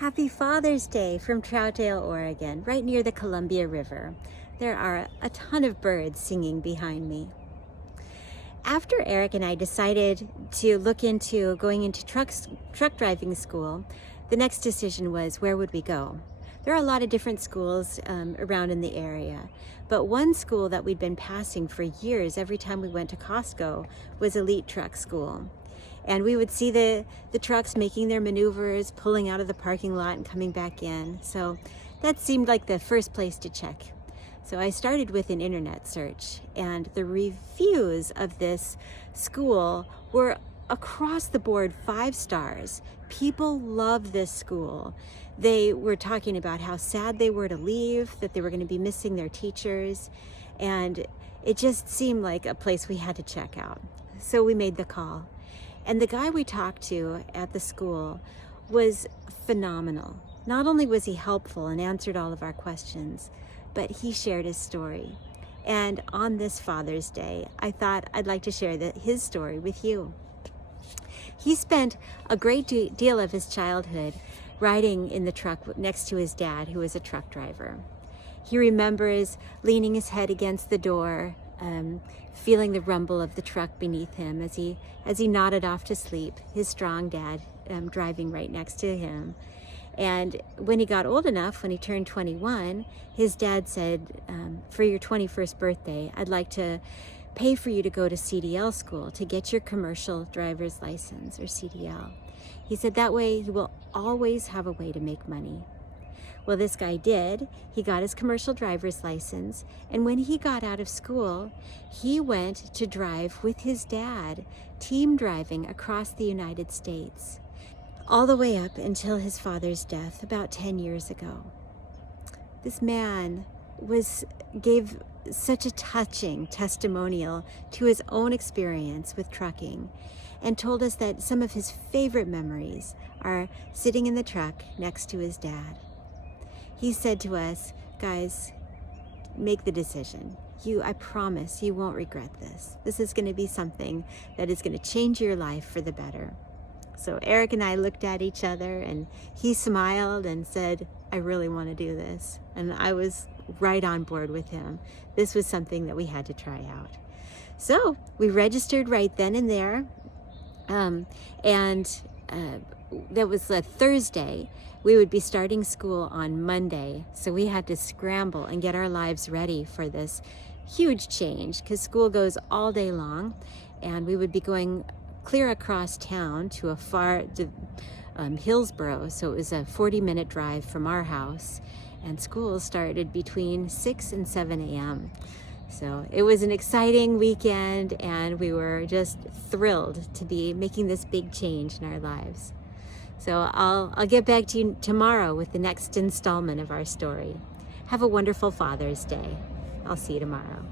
Happy Father's Day from Troutdale, Oregon, right near the Columbia River. There are a ton of birds singing behind me. After Eric and I decided to look into going into truck driving school, the next decision was, where would we go? There are a lot of different schools around in the area, but one school that we'd been passing for years every time we went to Costco was Elite Truck School. And we would see the trucks making their maneuvers, pulling out of the parking lot and coming back in. So that seemed like the first place to check. So I started with an internet search, and the reviews of this school were across the board 5 stars. People loved this school. They were talking about how sad they were to leave, that they were going to be missing their teachers, and it just seemed like a place we had to check out. So we made the call. And the guy we talked to at the school was phenomenal. Not only was he helpful and answered all of our questions, but he shared his story. And on this Father's Day, I thought I'd like to share his story with you. He spent a great deal of his childhood riding in the truck next to his dad, who was a truck driver. He remembers leaning his head against the door, feeling the rumble of the truck beneath him as he nodded off to sleep, his strong dad driving right next to him. And when he got old enough, when he turned 21, his dad said, for your 21st birthday, I'd like to pay for you to go to CDL school to get your commercial driver's license, or CDL. He said that way you will always have a way to make money. Well, this guy did. He got his commercial driver's license, and when he got out of school, he went to drive with his dad, team driving across the United States, all the way up until his father's death about 10 years ago. This man gave such a touching testimonial to his own experience with trucking, and told us that some of his favorite memories are sitting in the truck next to his dad. He said to us, guys, make the decision. I promise you won't regret this. This is going to be something that is going to change your life for the better. So Eric and I looked at each other, and he smiled and said, I really want to do this. And I was right on board with him. This was something that we had to try out. So we registered right then and there. That was a Thursday. We would be starting school on Monday, so we had to scramble and get our lives ready for this huge change, because school goes all day long, and we would be going clear across town to Hillsboro, so it was a 40-minute drive from our house, and school started between 6 and 7 a.m. So it was an exciting weekend, and we were just thrilled to be making this big change in our lives. So I'll get back to you tomorrow with the next installment of our story. Have a wonderful Father's Day. I'll see you tomorrow.